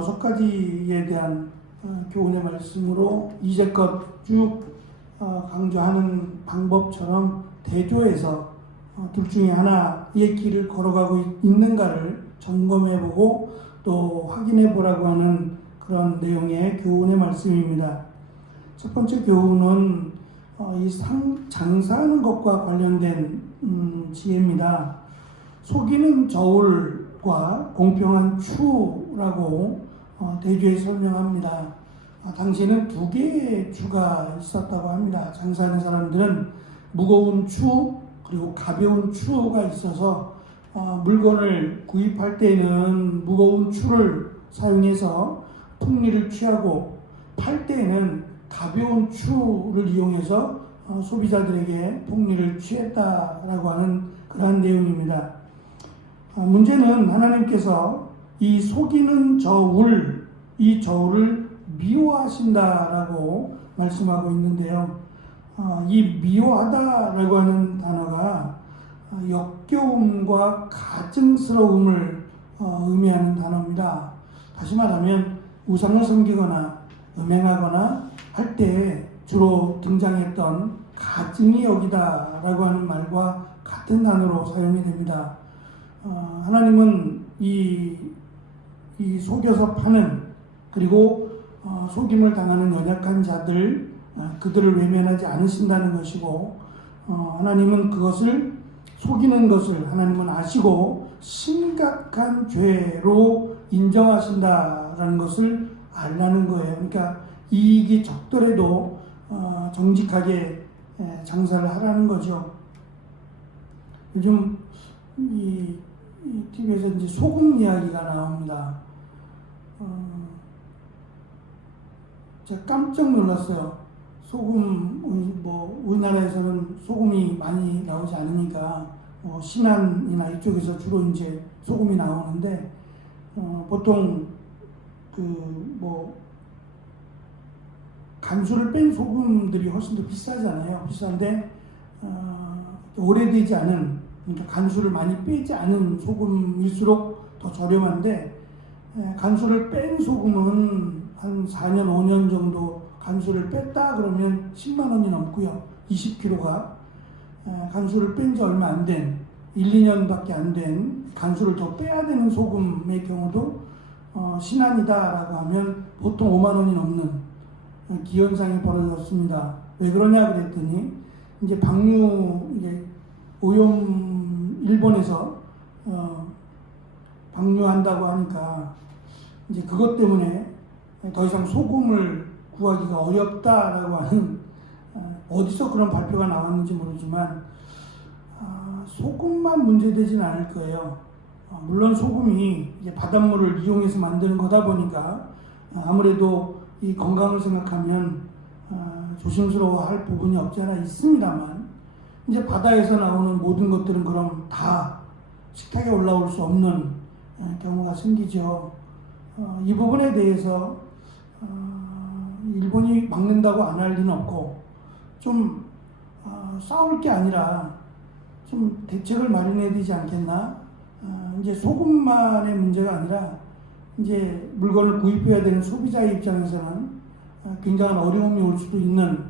6가지에 대한 교훈의 말씀으로 이제껏 쭉 강조하는 방법처럼 대조해서 둘 중에 하나의 길을 걸어가고 있는가를 점검해보고 또 확인해보라고 하는 그런 내용의 교훈의 말씀입니다. 첫 번째 교훈은 장사하는 것과 관련된 지혜입니다. 속이는 저울과 공평한 추라고 대조해 설명합니다. 당시에는 두 개의 추가 있었다고 합니다. 장사하는 사람들은 무거운 추 그리고 가벼운 추가 있어서 물건을 구입할 때에는 무거운 추를 사용해서 풍리를 취하고 팔 때에는 가벼운 추를 이용해서 소비자들에게 폭리를 취했다라고 하는 그러한 내용입니다. 문제는 하나님께서 이 속이는 저울, 이 저울을 미워하신다라고 말씀하고 있는데요. 이 미워하다라고 하는 단어가 역겨움과 가증스러움을 의미하는 단어입니다. 다시 말하면 우상을 섬기거나 음행하거나 할 때 주로 등장했던 가증이 여기다라고 하는 말과 같은 단어로 사용이 됩니다. 하나님은 이 속여서 파는 그리고 속임을 당하는 연약한 자들 그들을 외면하지 않으신다는 것이고 하나님은 그것을 속이는 것을 하나님은 아시고 심각한 죄로 인정하신다라는 것을 알라는 거예요. 그러니까 이익이 적더라도 정직하게 장사를 하라는 거죠. 요즘 이 TV에서 이제 소금 이야기가 나옵니다. 제가 깜짝 놀랐어요. 소금, 우리나라에서는 소금이 많이 나오지 않으니까, 신안이나 이쪽에서 주로 이제 소금이 나오는데, 보통, 간수를 뺀 소금들이 훨씬 더 비싸잖아요. 비싼데, 오래되지 않은, 그러니까 간수를 많이 빼지 않은 소금일수록 더 저렴한데, 간수를 뺀 소금은 한 4년, 5년 정도 간수를 뺐다 그러면 10만 원이 넘고요. 20kg가. 간수를 뺀 지 얼마 안 된, 1, 2년밖에 안 된 간수를 더 빼야 되는 소금의 경우도 신안이다라고 하면 보통 5만 원이 넘는 기현상이 벌어졌습니다. 왜 그러냐 그랬더니 이제 오염 일본에서 방류한다고 하니까 이제 그것 때문에 더 이상 소금을 구하기가 어렵다라고 하는 어디서 그런 발표가 나왔는지 모르지만 소금만 문제되지는 않을 거예요. 물론 소금이 이제 바닷물을 이용해서 만드는 거다 보니까 아무래도 이 건강을 생각하면 조심스러워할 부분이 없지 않아 있습니다만 이제 바다에서 나오는 모든 것들은 그럼 다 식탁에 올라올 수 없는 경우가 생기죠. 이 부분에 대해서 일본이 막는다고 안 할 리는 없고 좀 싸울 게 아니라 좀 대책을 마련해야 되지 않겠나? 이제 소금만의 문제가 아니라 이제 물건을 구입해야 되는 소비자의 입장에서는 굉장한 어려움이 올 수도 있는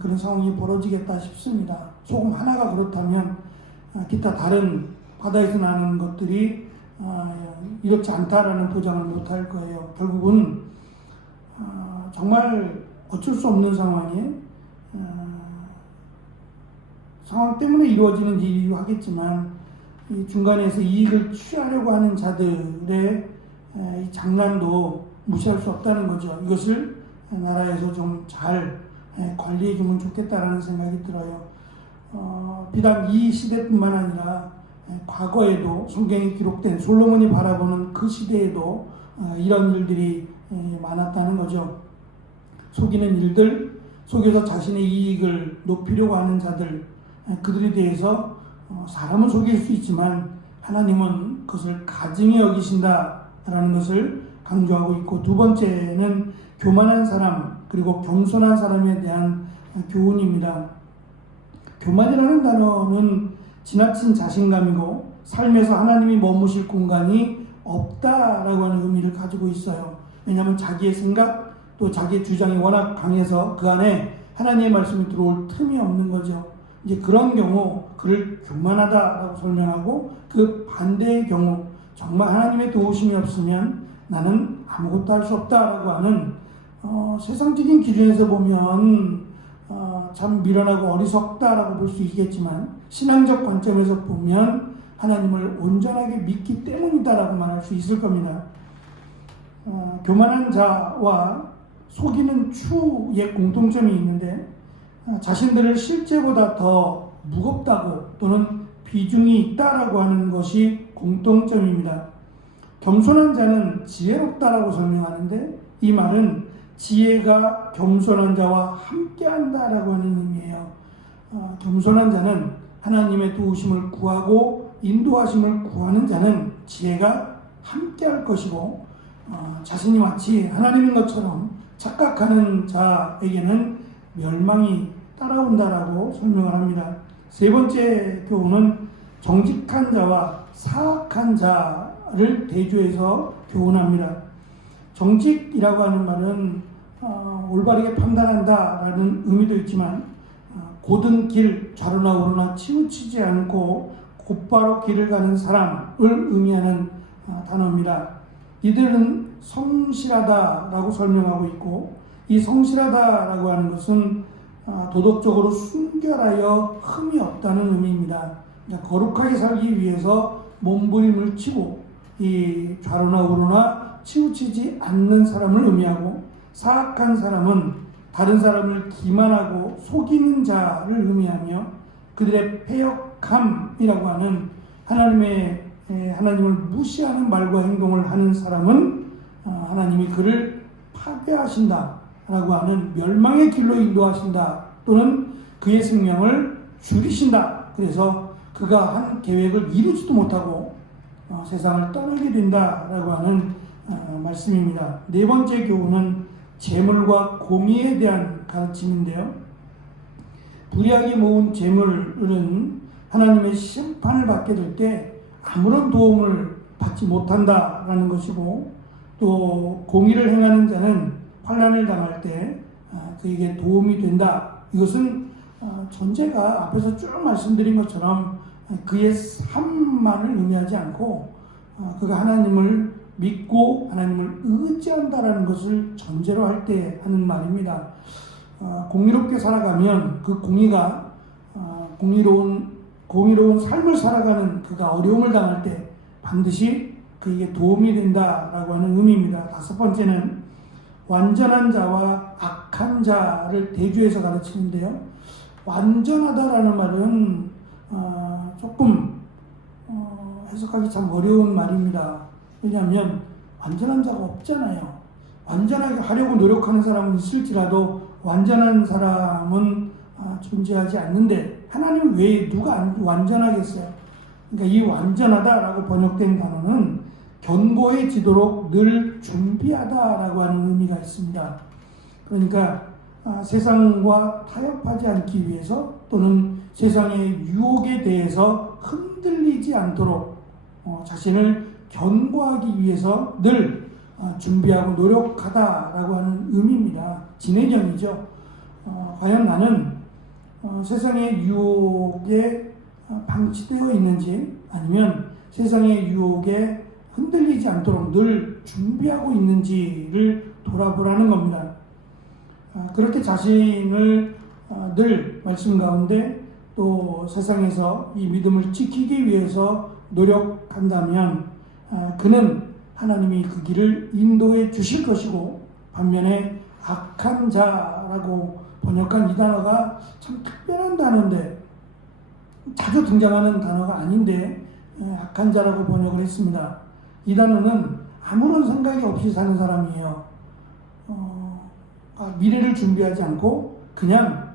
그런 상황이 벌어지겠다 싶습니다. 소금 하나가 그렇다면 기타 다른 바다에서 나는 것들이 이렇지 않다라는 보장을 못할 거예요. 결국은 정말 어쩔 수 없는 상황에 상황 때문에 이루어지는 일이기도 하겠지만 이 중간에서 이익을 취하려고 하는 자들의 이 장난도 무시할 수 없다는 거죠. 이것을 나라에서 좀 잘 관리해 주면 좋겠다라는 생각이 들어요. 비단 이 시대뿐만 아니라 과거에도 성경에 기록된 솔로몬이 바라보는 그 시대에도 이런 일들이 많았다는 거죠. 속이는 일들, 속여서 자신의 이익을 높이려고 하는 자들, 그들에 대해서 사람은 속일 수 있지만 하나님은 그것을 가증히 여기신다라는 것을 강조하고 있고, 두 번째는 교만한 사람 그리고 겸손한 사람에 대한 교훈입니다. 교만이라는 단어는 지나친 자신감이고 삶에서 하나님이 머무실 공간이 없다라고 하는 의미를 가지고 있어요. 왜냐하면 자기의 생각 또 자기의 주장이 워낙 강해서 그 안에 하나님의 말씀이 들어올 틈이 없는 거죠. 이제 그런 경우 그를 교만하다라고 설명하고, 그 반대의 경우 정말 하나님의 도우심이 없으면 나는 아무것도 할 수 없다라고 하는 세상적인 기준에서 보면 참 미련하고 어리석다라고 볼 수 있겠지만, 신앙적 관점에서 보면 하나님을 온전하게 믿기 때문이다라고 말할 수 있을 겁니다. 교만한 자와 속이는 추의 공통점이 있는데, 자신들을 실제보다 더 무겁다고 또는 비중이 있다라고 하는 것이 공통점입니다. 겸손한 자는 지혜롭다라고 설명하는데, 이 말은 지혜가 겸손한 자와 함께한다라고 하는 의미예요. 겸손한 자는 하나님의 도우심을 구하고 인도하심을 구하는 자는 지혜가 함께할 것이고, 자신이 마치 하나님인 것처럼 착각하는 자에게는 멸망이 따라온다라고 설명을 합니다. 세 번째 교훈은 정직한 자와 사악한 자를 대조해서 교훈합니다. 정직이라고 하는 말은 올바르게 판단한다라는 의미도 있지만, 곧은 길, 좌로나 우로나 치우치지 않고 곧바로 길을 가는 사람을 의미하는 단어입니다. 이들은 성실하다라고 설명하고 있고, 이 성실하다라고 하는 것은 도덕적으로 순결하여 흠이 없다는 의미입니다. 그러니까 거룩하게 살기 위해서 몸부림을 치고 이 좌로나 우로나 치우치지 않는 사람을 의미하고, 사악한 사람은 다른 사람을 기만하고 속이는 자를 의미하며, 그들의 패역함이라고 하는 하나님을 무시하는 말과 행동을 하는 사람은 하나님이 그를 파괴하신다라고 하는 멸망의 길로 인도하신다, 또는 그의 생명을 줄이신다. 그래서 그가 한 계획을 이루지도 못하고 세상을 떠나게 된다라고 하는 말씀입니다. 네 번째 교훈은 재물과 공의에 대한 가르침인데요. 불의하게 모은 재물은 하나님의 심판을 받게 될 때 아무런 도움을 받지 못한다라는 것이고, 또 공의를 행하는 자는 환난을 당할 때 그에게 도움이 된다. 이것은 전제가 앞에서 쭉 말씀드린 것처럼 그의 삶만을 의미하지 않고, 그가 하나님을 믿고 하나님을 의지한다라는 것을 전제로 할 때 하는 말입니다. 공의롭게 살아가면 그 공의가 공의로운 삶을 살아가는 그가 어려움을 당할 때 반드시 그에게 도움이 된다라고 하는 의미입니다. 다섯 번째는 완전한 자와 악한 자를 대조해서 가르치는데요. 완전하다라는 말은 조금 해석하기 참 어려운 말입니다. 왜냐하면 완전한 자가 없잖아요. 완전하게 하려고 노력하는 사람은 있을지라도 완전한 사람은 존재하지 않는데, 하나님 외에 누가 완전하겠어요? 그러니까 이 완전하다라고 번역된 단어는 견고해지도록 늘 준비하다라고 하는 의미가 있습니다. 그러니까 세상과 타협하지 않기 위해서, 또는 세상의 유혹에 대해서 흔들리지 않도록 자신을 견고하기 위해서 늘 준비하고 노력하다라고 하는 의미입니다. 진행형이죠. 과연 나는 세상의 유혹에 방치되어 있는지, 아니면 세상의 유혹에 흔들리지 않도록 늘 준비하고 있는지를 돌아보라는 겁니다. 그렇게 자신을 늘 말씀 가운데 또 세상에서 이 믿음을 지키기 위해서 노력한다면 그는 하나님이 그 길을 인도해 주실 것이고, 반면에 악한 자라고 번역한 이 단어가 참 특별한 단어인데, 자주 등장하는 단어가 아닌데 악한 자라고 번역을 했습니다. 이 단어는 아무런 생각이 없이 사는 사람이에요. 미래를 준비하지 않고 그냥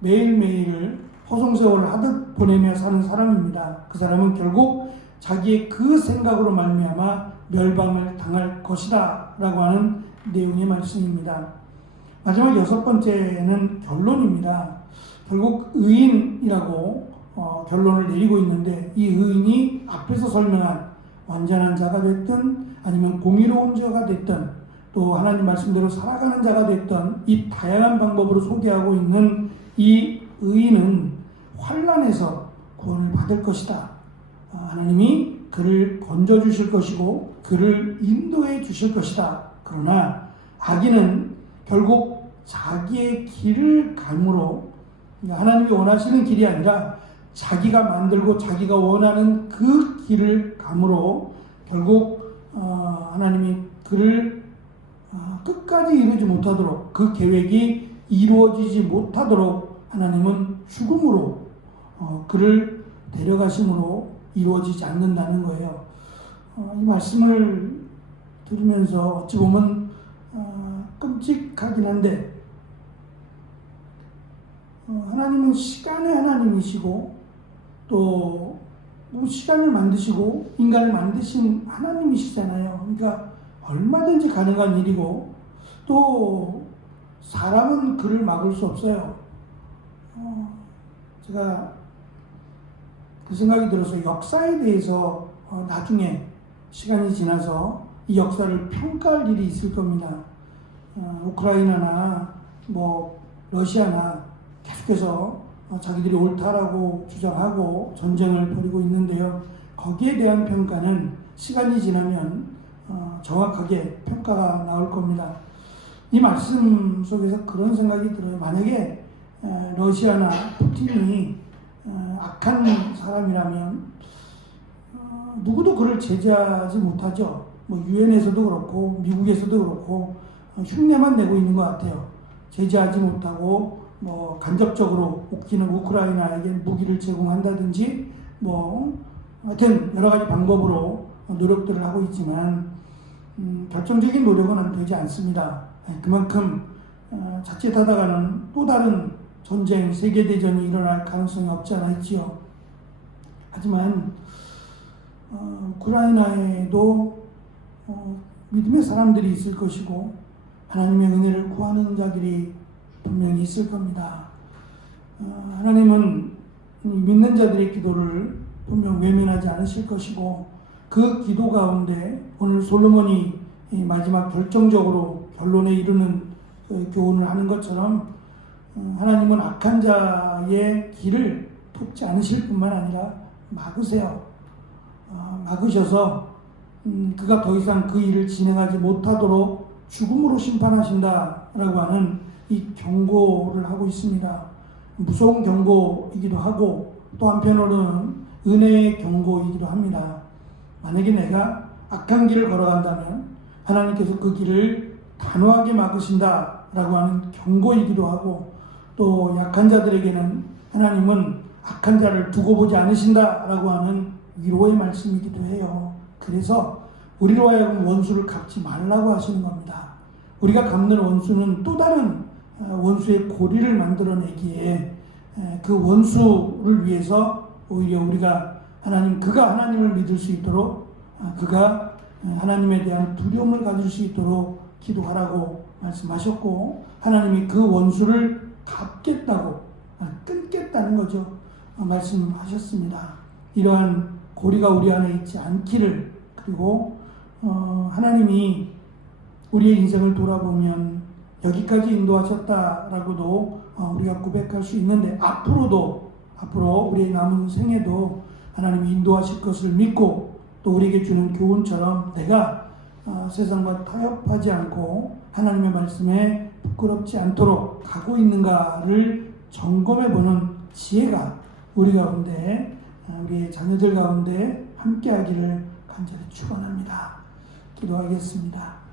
매일매일을 허송세월을 하듯 보내며 사는 사람입니다. 그 사람은 결국 자기의 그 생각으로 말미암아 멸망을 당할 것이다 라고 하는 내용의 말씀입니다. 마지막 여섯 번째는 결론입니다. 결국 의인이라고 결론을 내리고 있는데, 이 의인이 앞에서 설명한 완전한 자가 됐든 아니면 공의로운 자가 됐든 또 하나님 말씀대로 살아가는 자가 됐든 이 다양한 방법으로 소개하고 있는 이 의인은 환난에서 구원을 받을 것이다. 하나님이 그를 건져주실 것이고 그를 인도해 주실 것이다. 그러나 악인은 결국 자기의 길을 감으로 하나님이 원하시는 길이 아니라 자기가 만들고 자기가 원하는 그 길을 감으로 결국 하나님이 그를 끝까지 이루지 못하도록 그 계획이 이루어지지 못하도록 하나님은 죽음으로 그를 데려가심으로 이루어지지 않는다는 거예요. 이 말씀을 들으면서 어찌 보면 끔찍하긴 한데 하나님은 시간의 하나님이시고 또 시간을 만드시고 인간을 만드신 하나님이시잖아요. 그러니까 얼마든지 가능한 일이고 또 사람은 그를 막을 수 없어요. 제가 그 생각이 들어서 역사에 대해서 나중에 시간이 지나서 이 역사를 평가할 일이 있을 겁니다. 우크라이나나 러시아나 계속해서 자기들이 옳다라고 주장하고 전쟁을 벌이고 있는데요. 거기에 대한 평가는 시간이 지나면 정확하게 평가가 나올 겁니다. 이 말씀 속에서 그런 생각이 들어요. 만약에 러시아나 푸틴이 악한 사람이라면 누구도 그를 제재하지 못하죠. 유엔에서도 그렇고 미국에서도 그렇고 흉내만 내고 있는 것 같아요. 제재하지 못하고 간접적으로 웃기는 우크라이나에게 무기를 제공한다든지 하여튼 여러 가지 방법으로 노력들을 하고 있지만 결정적인 노력은 되지 않습니다. 그만큼 자칫하다가는 또 다른 전쟁, 세계대전이 일어날 가능성이 없지 않아 있지요. 하지만 우크라이나에도 믿음의 사람들이 있을 것이고 하나님의 은혜를 구하는 자들이 분명히 있을 겁니다. 하나님은 믿는 자들의 기도를 분명 외면하지 않으실 것이고 그 기도 가운데 오늘 솔로몬이 마지막 결정적으로 결론에 이르는 교훈을 하는 것처럼 하나님은 악한 자의 길을 돕지 않으실 뿐만 아니라 막으세요. 막으셔서 그가 더 이상 그 일을 진행하지 못하도록 죽음으로 심판하신다라고 하는 이 경고를 하고 있습니다. 무서운 경고이기도 하고 또 한편으로는 은혜의 경고이기도 합니다. 만약에 내가 악한 길을 걸어간다면 하나님께서 그 길을 단호하게 막으신다라고 하는 경고이기도 하고 또 약한 자들에게는 하나님은 악한 자를 두고 보지 않으신다라고 하는 위로의 말씀이기도 해요. 그래서 우리로 하여금 원수를 갚지 말라고 하시는 겁니다. 우리가 갚는 원수는 또 다른 원수의 고리를 만들어내기에 그 원수를 위해서 오히려 우리가 그가 하나님을 믿을 수 있도록 그가 하나님에 대한 두려움을 가질 수 있도록 기도하라고 말씀하셨고 하나님이 그 원수를 갚겠다고 끊겠다는 거죠. 말씀하셨습니다. 이러한 고리가 우리 안에 있지 않기를 그리고 하나님이 우리의 인생을 돌아보면 여기까지 인도하셨다라고도 우리가 고백할 수 있는데 앞으로 우리의 남은 생에도 하나님이 인도하실 것을 믿고 또 우리에게 주는 교훈처럼 내가 세상과 타협하지 않고 하나님의 말씀에 부끄럽지 않도록 가고 있는가를 점검해보는 지혜가 우리 가운데 우리의 자녀들 가운데 함께하기를 간절히 축원합니다. 기도하겠습니다.